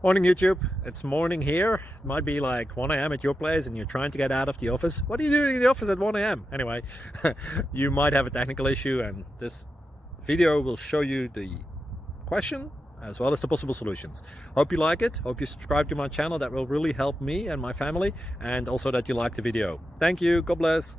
Morning YouTube, it's morning here. It might be like 1 a.m. at your place and you're trying to get out of the office. What are you doing in the office at 1 a.m.? Anyway, you might have a technical issue and this video will show you the question as well as the possible solutions. Hope you like it, hope you subscribe to my channel. That will really help me and my family, and also that you like the video. Thank you, God bless.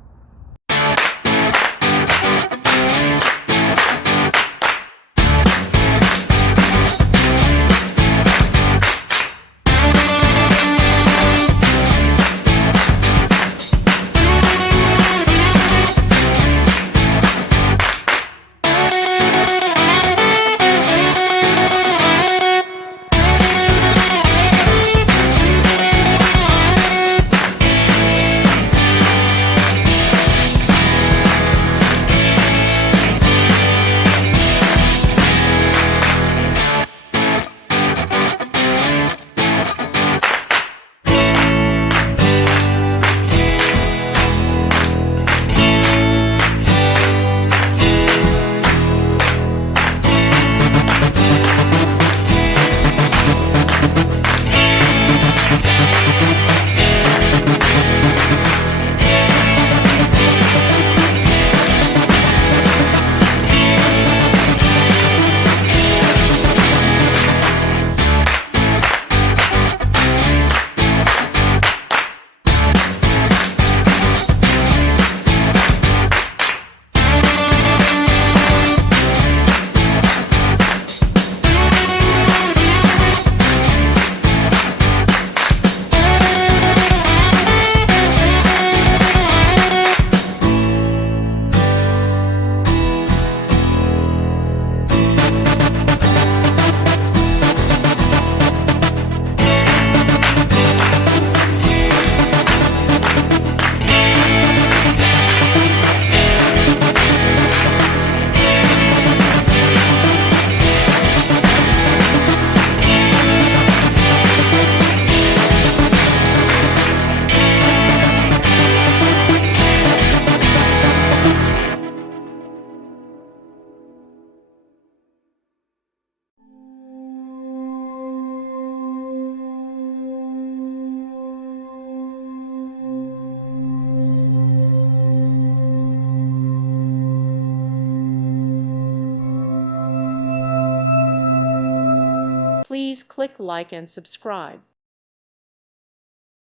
Please click like and subscribe.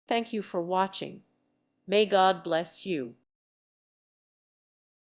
Thank you for watching. May God bless you.